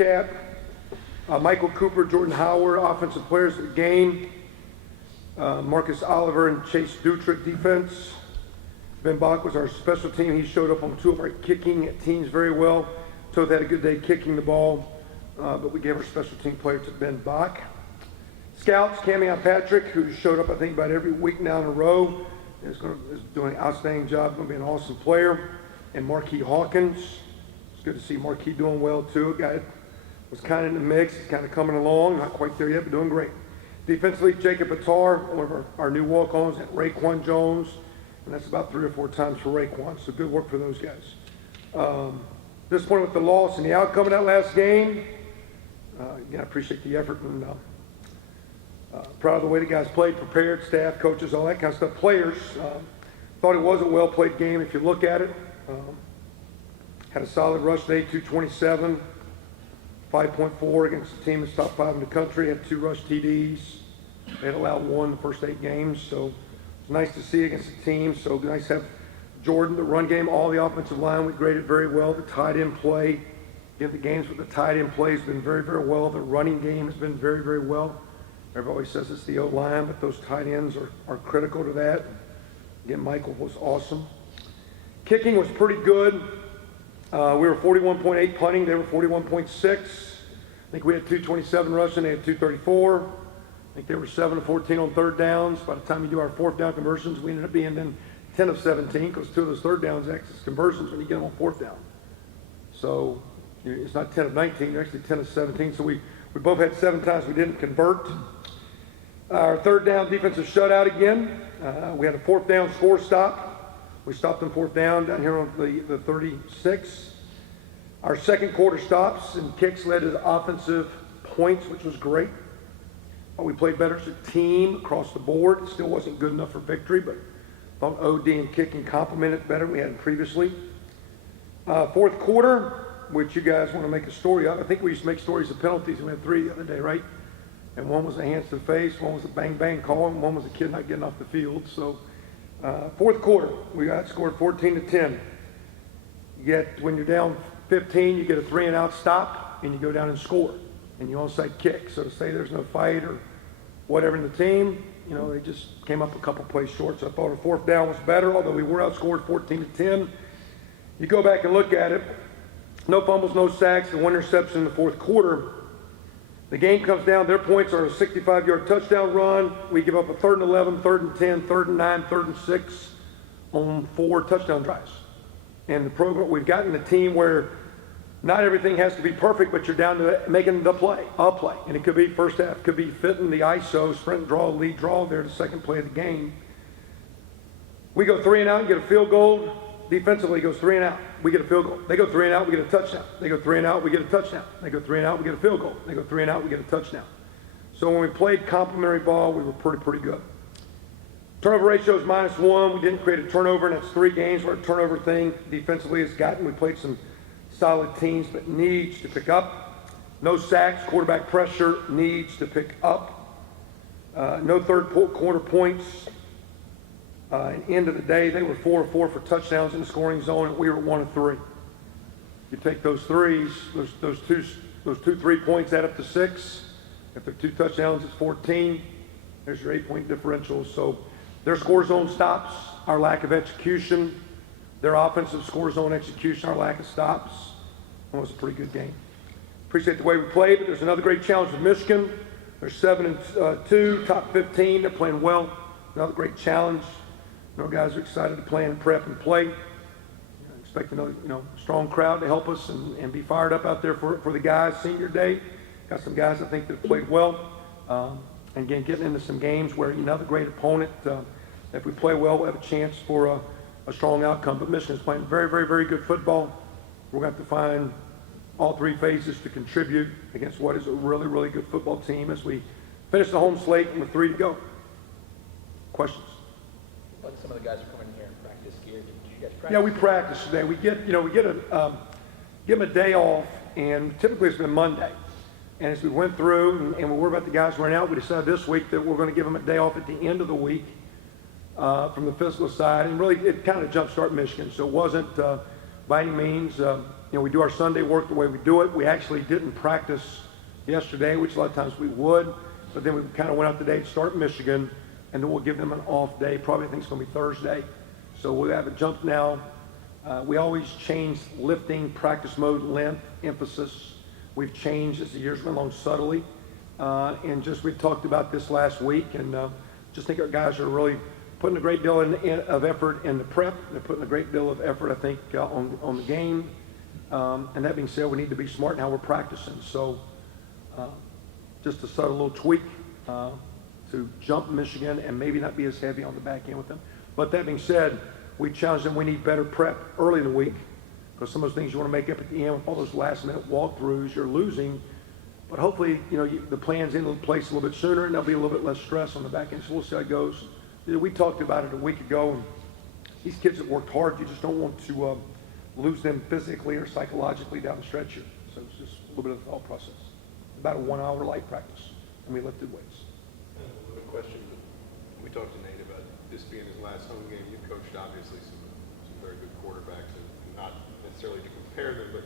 recap. Michael Cooper, Jordan Howard, offensive players of the game. Marcus Oliver and Chase Dutrick, defense. Ben Bach was our special team. He showed up on 2 of our kicking teams very well. Toth had a good day kicking the ball, but we gave our special team player to Ben Bach. Scouts, Camion Patrick, who showed up I think about every week now in a row, is doing an outstanding job, going to be an awesome player. And Marquis Hawkins. It's good to see Marquis doing well too. A guy that was kind of in the mix. He's kind of coming along, not quite there yet, but doing great. Defensively, Jacob Attar, one of our new walk-ons, and Raekwon Jones. And that's about 3 or 4 times for Raekwon, so good work for those guys. Disappointed with the loss and the outcome of that last game. Again, I appreciate the effort and proud of the way the guys played, prepared, staff, coaches, all that kind of stuff. Players, thought it was a well-played game if you look at it. Had a solid rush day, 227, 5.4 against the team that's top 5 in the country. Had 2 rush TDs. They had allowed 1 the first 8 games, so it's nice to see against the team. So nice to have Jordan, the run game, all the offensive line, we graded very well. The tight end play, the games with the tight end play has been very, very well. The running game has been very, very well. Everybody always says it's the O-line, but those tight ends are critical to that. Again, Michael was awesome. Kicking was pretty good. We were 41.8 punting. They were 41.6. I think we had 227 rushing. They had 234. I think they were 7 of 14 on third downs. By the time you do our 4th down conversions, we ended up being then 10 of 17 because 2 of those third downs access conversions when you get them on 4th down. So it's not 10 of 19. They're actually 10 of 17. So we both had 7 times we didn't convert. Our 3rd down defensive shutout again. We had a 4th down score stop. We stopped on 4th down here on the 36. Our 2nd quarter stops and kicks led to offensive points, which was great. We played better as a team across the board. It still wasn't good enough for victory, but thought OD and kicking complemented better than we had previously. 4th quarter, which you guys want to make a story of. I think we used to make stories of penalties, and we had 3 the other day, right? And one was a hands to the face, one was a bang-bang call, and one was a kid not getting off the field. So 4th quarter, we got scored 14-10. Yet when you're down 15, you get a 3-and-out stop, and you go down and score. And you onside kick. So to say there's no fight or whatever in the team, they just came up a couple plays short. So I thought a 4th down was better, although we were outscored 14-10. You go back and look at it, no fumbles, no sacks, and 1 interception in the 4th quarter. The game comes down, their points are a 65-yard touchdown run. We give up a 3rd and 11, 3rd and 10, 3rd and 9, 3rd and 6 on 4 touchdown drives. And the program, we've gotten a team where not everything has to be perfect, but you're down to making a play. And it could be first half, could be fitting the ISO, sprint, draw, lead, draw there, the 2nd play of the game. We go 3-and-out and get a field goal. Defensively, it goes 3-and-out. We get a field goal. They go 3-and-out, we get a touchdown. They go 3-and-out, we get a touchdown. They go 3-and-out, we get a field goal. They go 3-and-out, we get a touchdown. So when we played complementary ball, we were pretty good. Turnover ratio is -1. We didn't create a turnover, and that's 3 games where a turnover thing defensively has gotten. We played some solid teams, but needs to pick up. No sacks, quarterback pressure needs to pick up. No 3rd quarter points. At the end of the day, they were 4 of 4 for touchdowns in the scoring zone, and we were 1 of 3. You take those threes, those two 3-points add up to 6. If they're 2 touchdowns, it's 14. There's your 8-point differential. So their score zone stops, our lack of execution. Their offensive score zone execution, our lack of stops. It was a pretty good game. Appreciate the way we played, but there's another great challenge with Michigan. They're 7-2, top 15. They're playing well. Another great challenge. Our guys are excited to play and prep and play. Expect another, strong crowd to help us and be fired up out there for the guys. Senior day, got some guys I think that have played well. And again, getting into some games where another great opponent. If we play well, we'll have a chance for a strong outcome. But Michigan's playing very, very, very good football. We're going to have to find all 3 phases to contribute against what is a really, really good football team as we finish the home slate and with 3 to go. Questions? Like some of the guys are coming here and practice gear. Did you guys practice? Yeah, we practice today. We give them a day off, and typically it's been Monday. And as we went through and we were about the guys running out, we decided this week that we're going to give them a day off at the end of the week from the physical side. And really, it kind of jumpstart Michigan. So it wasn't by any means we do our Sunday work the way we do it. We actually didn't practice yesterday, which a lot of times we would, but then we kind of went out today to start Michigan, and then we'll give them an off day. Probably I think it's going to be Thursday. So we'll have a jump now. We always change lifting, practice mode, length, emphasis. We've changed as the years went along subtly. And just we talked about this last week, and just think our guys are really putting a great deal of effort in the prep. They're putting a great deal of effort, I think, on the game. And that being said, we need to be smart in how we're practicing. So just a subtle little tweak to jump Michigan and maybe not be as heavy on the back end with them. But that being said, we challenge them. We need better prep early in the week because some of those things you want to make up at the end with all those last-minute walkthroughs, you're losing. But hopefully, the plan's into place a little bit sooner, and there'll be a little bit less stress on the back end. So we'll see how it goes. We talked about it a week ago, and these kids have worked hard. You just don't want to lose them physically or psychologically down the stretch here. So it's just a little bit of the thought process. About a 1 hour light practice, and we lifted weights. A little question. We talked to Nate about this being his last home game. You've coached obviously some very good quarterbacks, and not necessarily to compare them, but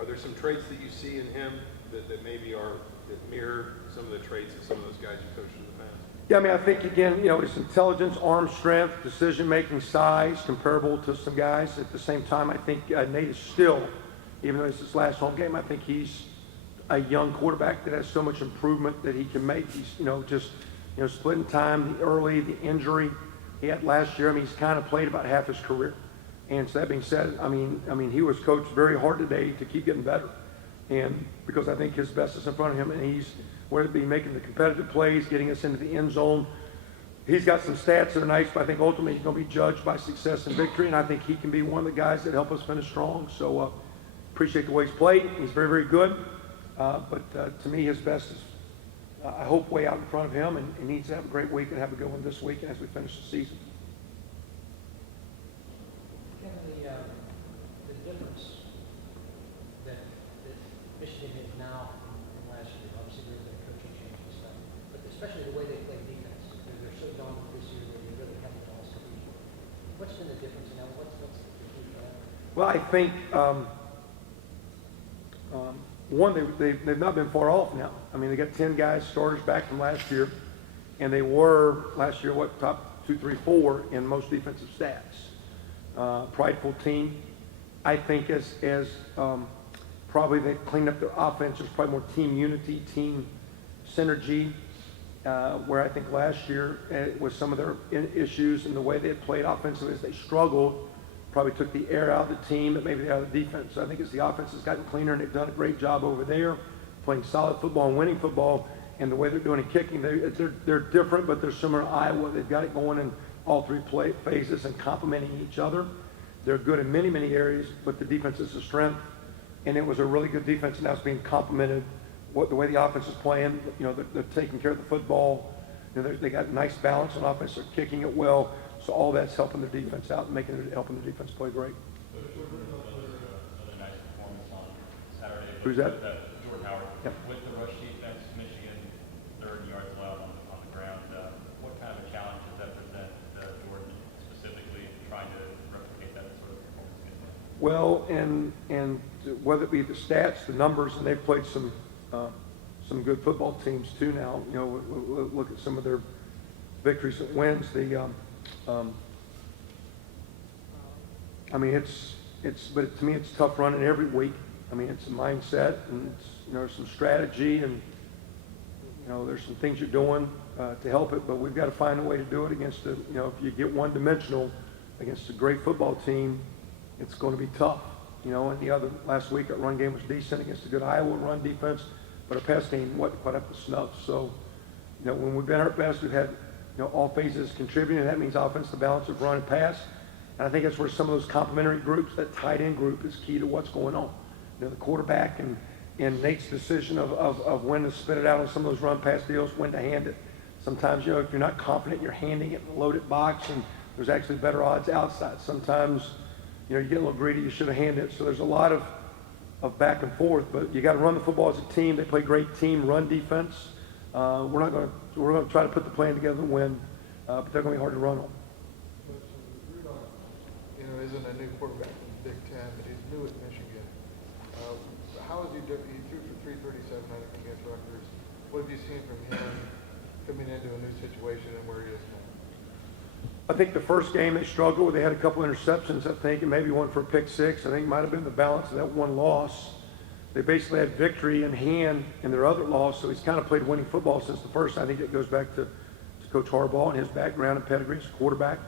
are there some traits that you see in him that maybe that mirror some of the traits of some of those guys you coached in the past? Yeah, I mean, I think, again, his intelligence, arm strength, decision-making, size, comparable to some guys. At the same time, I think Nate is still, even though it's his last home game, I think he's a young quarterback that has so much improvement that he can make. He's, splitting time, the early, the injury he had last year. I mean, he's kind of played about half his career. And so that being said, I mean, he was coached very hard today to keep getting better. And because I think his best is in front of him, and he's, whether it be making the competitive plays, getting us into the end zone. He's got some stats that are nice, but I think ultimately he's going to be judged by success and victory, and I think he can be one of the guys that help us finish strong. So appreciate the way he's played. He's very, very good. But to me, his best is, I hope, way out in front of him, and he needs to have a great week and have a good one this week as we finish the season. Kevin, the difference that Michigan is now from last year, obviously there's been coaching change and stuff, but especially the way they play defense. They're so dominant this year that they really haven't lost a beat. What's been the difference now? What's the key for that? Well, I think one, they've not been far off now. I mean, they got 10 guys, starters back from last year, and they were last year top 2, 3, 4 in most defensive stats. Prideful team. I think as probably they cleaned up their offense. There's probably more team unity, team synergy. Where I think last year with some of their issues and the way they had played offensively as they struggled, probably took the air out of the team, but maybe out of the defense. So I think as the offense has gotten cleaner and they've done a great job over there, playing solid football and winning football, and the way they're doing in kicking, they're different, but they're similar to Iowa. They've got it going in all three phases and complementing each other. They're good in many, many areas, but the defense is a strength, and it was a really good defense, and now it's being complemented. The way the offense is playing, they're taking care of the football. They got nice balance on offense. They're kicking it well. So all that's helping their defense out and helping the defense play great. Another nice performance on Saturday. Who's that? Jordan Howard. Yep. With the rush defense, Michigan, 30 yards allowed on the ground. What kind of a challenge does that present Jordan specifically trying to replicate that sort of performance again? Well, and whether it be the stats, the numbers, and they've played some good football teams too now. Look at some of their victories and wins. But to me, it's tough running every week. I mean, it's a mindset, and there's some strategy, and there's some things you're doing to help it. But we've got to find a way to do it against if you get one-dimensional against a great football team, it's going to be tough. And last week our run game was decent against a good Iowa run defense, but our pass game wasn't quite up to snuff. So, when we've been our best, we've had all phases contributing, and that means offense, the balance of run and pass. And I think that's where some of those complementary groups, that tight end group, is key to what's going on. The quarterback and Nate's decision of when to spit it out on some of those run pass deals, when to hand it. Sometimes, if you're not confident, you're handing it in a loaded box, and there's actually better odds outside. Sometimes, you get a little greedy, you should have handed it. So there's a lot of back and forth, but you got to run the football as a team. They play great team run defense. We're going to try to put the plan together and win, but they're going to be hard to run on. Isn't a new quarterback in the Big Ten, but he's new at Michigan. how is he different? He threw for 337, I think, against Rutgers. What have you seen from him coming into a new situation and where he is now? I think the first game they struggled with, they had a couple interceptions, I think, and maybe one for a pick six. I think it might have been the balance of that one loss. They basically had victory in hand in their other loss, so he's kind of played winning football since the first. I think it goes back to Coach Harbaugh and his background and pedigree as a quarterback.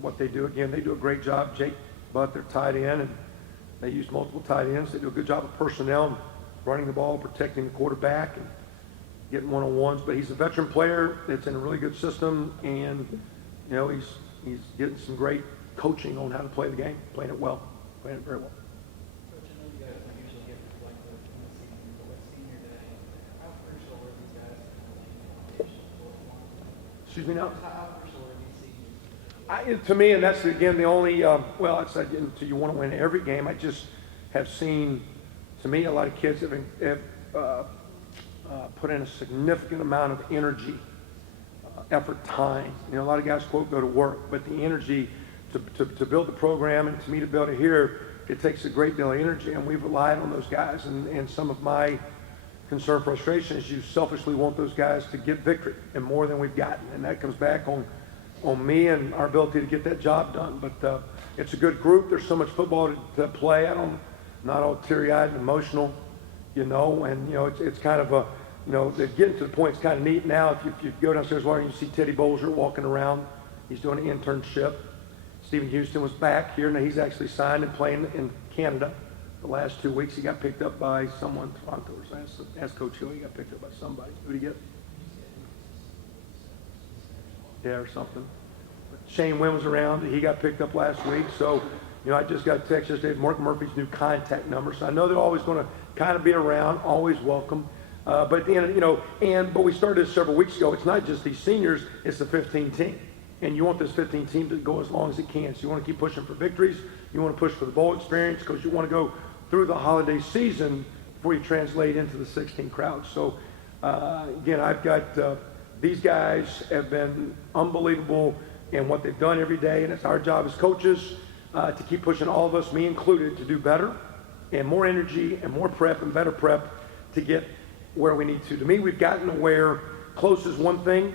What they do, again, they do a great job. Jake Butt, their tight end, and they use multiple tight ends. They do a good job of personnel, running the ball, protecting the quarterback, and getting one-on-ones. But he's a veteran player that's in a really good system, and you know, he's getting some great coaching on how to play the game, playing it well, playing it very well. Coach, I know you guys don't usually get reflective in the season, but with senior day, how crucial were these guys in the foundation for one? Excuse me now? How crucial were these seniors? To me, and that's again the only, well, it's like, until you want to win every game, I just have seen, to me, a lot of kids have put in a significant amount of energy, effort, time. You know, a lot of guys, quote, go to work, but the energy to build the program and to me to build it here, it takes a great deal of energy, and we've relied on those guys. And some of my concern, frustration is you selfishly want those guys to get victory and more than we've gotten, and that comes back on me and our ability to get that job done. But it's a good group. There's so much football to play. Not all teary-eyed and emotional, you know, and you know it's kind of a, you know, they're getting to the point. It's kind of neat now. If you go downstairs, where you see Teddy Bolger walking around, he's doing an internship. Stephen Houston was back here. Now he's actually signed and playing in Canada. The last 2 weeks, he got picked up by someone. Toronto, ask Coach Hill. He got picked up by somebody. Who did he get? Yeah, or something. But Shane Wynn was around. He got picked up last week. So, you know, I just got a text yesterday, Mark Murphy's new contact number. So I know they're always going to kind of be around, always welcome. But at the end, you know, but we started this several weeks ago. It's not just these seniors, it's the 15 team. And you want this 15 team to go as long as it can. So you want to keep pushing for victories. You want to push for the bowl experience because you want to go through the holiday season before you translate into the 16 crowd. So, again, I've got, these guys have been unbelievable in what they've done every day. And it's our job as coaches to keep pushing all of us, me included, to do better and more energy and more prep and better prep to get where we need to. To me, we've gotten to where close is one thing,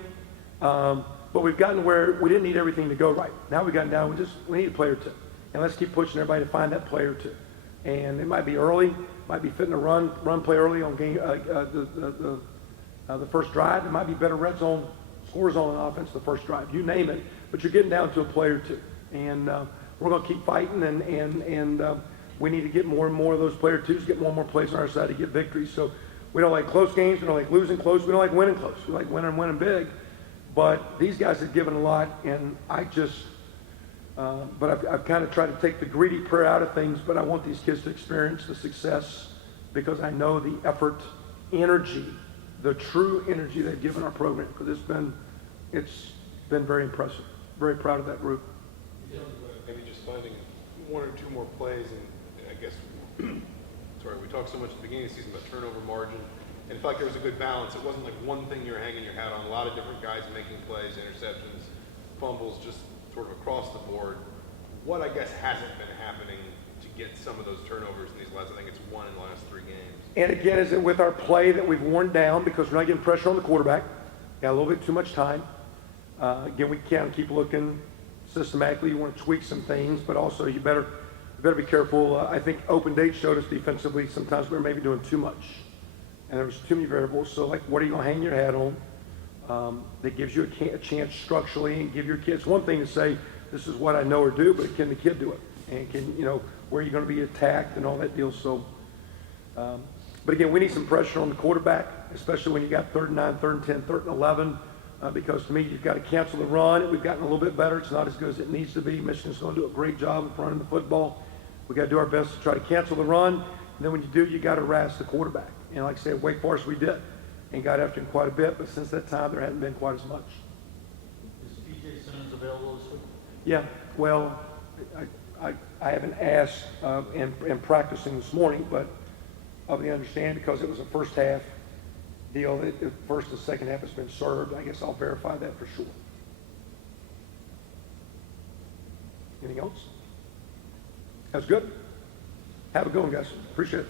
but we've gotten where we didn't need everything to go right. Now we've gotten down, we need a player or two. And let's keep pushing everybody to find that player or two. And it might be early, might be fitting a run play early on game, the first drive. It might be better red zone, score zone on offense the first drive. You name it, but you're getting down to a player or two. And we're going to keep fighting, and we need to get more and more of those player twos, get more and more plays on our side to get victories. So we don't like close games. We don't like losing close. We don't like winning close. We like winning big. But these guys have given a lot, and I just, but I've kind of tried to take the greedy prayer out of things, but I want these kids to experience the success because I know the effort, energy, the true energy they've given our program, because it's been very impressive. Very proud of that group. Maybe just finding one or two more plays, and I guess, sorry, we talked so much at the beginning of the season about turnover margin, and it felt like there was a good balance. It wasn't like one thing you were hanging your hat on. A lot of different guys making plays, interceptions, fumbles, just sort of across the board. What, I guess, hasn't been happening to get some of those turnovers in these last, I think it's one in the last 3 games. And again, is it with our play that we've worn down because we're not getting pressure on the quarterback? Got a little bit too much time. Again, we can't keep looking systematically. You want to tweak some things, but also you better be careful. I think open date showed us defensively sometimes we were maybe doing too much, and there was too many variables. So, like, what are you going to hang your hat on? That gives you a chance structurally, and give your kids one thing to say, this is what I know or do, but can the kid do it? And can, you know, where are you going to be attacked and all that deal? So, but again, we need some pressure on the quarterback, especially when you got 3rd and 9, 3rd and 10, 3rd and 11. Because to me, you've got to cancel the run. We've gotten a little bit better. It's not as good as it needs to be. Michigan's going to do a great job of running the football. We've got to do our best to try to cancel the run. And then when you do, you got to harass the quarterback. And like I said, Wake Forest, we did. And got after him quite a bit. But since that time, there hasn't been quite as much. Is P.J. Simmons available this week? Yeah, well, I haven't asked in practicing this morning, but of the understanding, because it was a first half deal, the first and second half has been served. I guess I'll verify that for sure. Anything else? That's good. Have a good one, guys. Appreciate it.